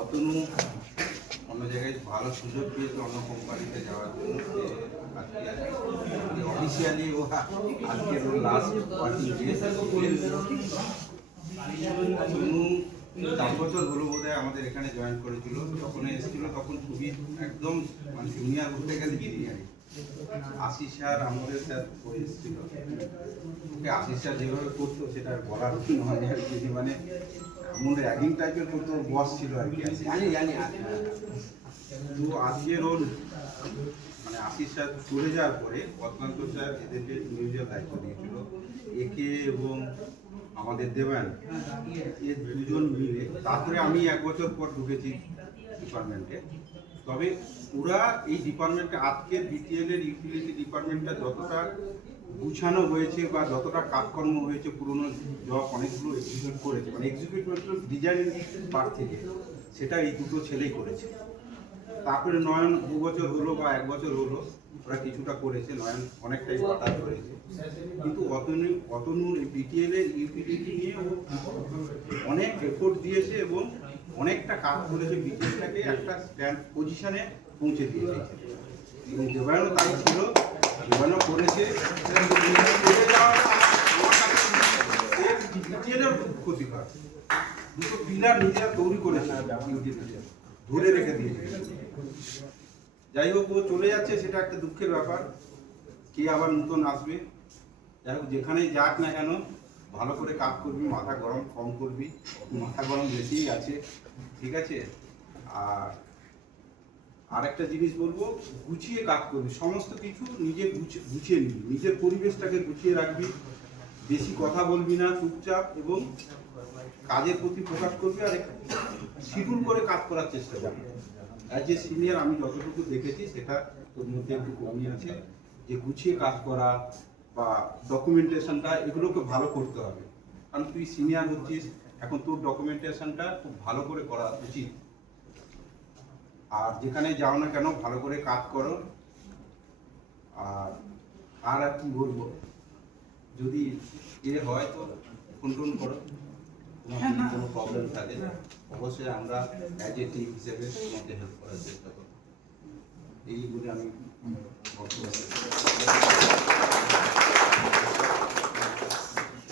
অতনু অন্য জায়গায় ভালো সুযোগ পেয়েছে অন্য কোম্পানিতে যাওয়ার জন্য আজকে অফিসিয়ালি ও আজকে লাস্ট ওয়ার্কিং ডে। অতনু 4 বছর হলো বোধহয় আমাদের এখানে জয়েন করেছিল। যখন এসেছিল তখন খুবই একদম মানে জুনিয়র বলতে গেলে জুনিয়ারই। আশিস স্যার আমাদের স্যার করে এসেছিল। ওকে আশিস স্যার যেভাবে করতো সেটা বলার নয় আর কি, মানে এমন র্যাগিং টাইপের করতো, বস ছিল আর কি। তো আজকে রোল মানে আশিস স্যার চলে যাওয়ার পরে অত্যন্ত স্যার এদেরকে নিউজের দায়িত্ব দিয়েছিল। একে এবং আমাদের দেবেন এ দুজন মিলে। তারপরে আমি 1 বছর পর ঢুকেছি ডিপার্টমেন্টে। তবে ওরা এই ডিপার্টমেন্টে আজকের বিটিএল এর ইউটিলিটি ডিপার্টমেন্টটা যতটা গুছানো হয়েছে বা যতটা কাজকর্ম হয়েছে, পুরোনো জব অনেকগুলো এক্সিকিউট করেছে, মানে এক্সিকিউট ডিজাইন পার্ট থেকে, সেটা এই দুটো ছেলেই করেছে। তারপরে নয়ন 2 বছর হলো বা 1 বছর হলো ওরা কিছুটা করেছে, নয়ন অনেকটাই পাঠার করেছে। কিন্তু অতনুর এই বিটিএল এর ইউটিলিটি নিয়ে ও অনেক এফোর্ট দিয়েছে এবং অনেকটা কাজ করেছে, বিটিএলটাকে একটা স্ট্যান্ড পজিশনে পৌঁছে দিয়েছে। এবং দেবায়নও তাই ছিল, দেবায়নও করেছে। বিটিএলের ক্ষতিকর দুটো পিলার নিজেরা তৈরি করেছে, ধরে রেখে দিয়েছে। যাই হোক, ও চলে যাচ্ছে, সেটা একটা দুঃখের ব্যাপার। কে আবার নতুন আসবে? যাই হোক, যেখানেই যাক না কেন ভালো করে কাজ করবি, মাথা গরম কম করবি, মাথা গরম বেশিই আছে, ঠিক আছে? আর একটা জিনিস বলবো, গুছিয়ে কাজ করবি, সমস্ত কিছু নিজে গুছিয়ে নিবি, নিজের পরিবেশটাকে গুছিয়ে রাখবি, বেশি কথা বলবি না, চুপচাপ এবং কাজের প্রতি ফোকাস করবি। আর শিডিউল করে কাজ করার চেষ্টা করবি। অ্যাজ এ সিনিয়র আমি যতটুকু দেখেছি সেটা তোর মধ্যে একটু কমই আছে, যে গুছিয়ে কাজ করা বা ডকুমেন্টেশনটা এগুলোকে ভালো করতে হবে। কারণ তুই সিনিয়র হচ্ছিস, এখন তোর ডকুমেন্টেশনটা খুব ভালো করে করা উচিত। আর যেখানে যাও না কেন ভালো করে কাজ করো। আর কি বলবো, যদি হয় তো ফোন টোন করো, কোনো প্রবলেম থাকে অবশ্যই আমরা অ্যাজ এ টিম হিসেবে তোমাকে হেল্প করার চেষ্টা করব। এই বলে আমি বক্তব্য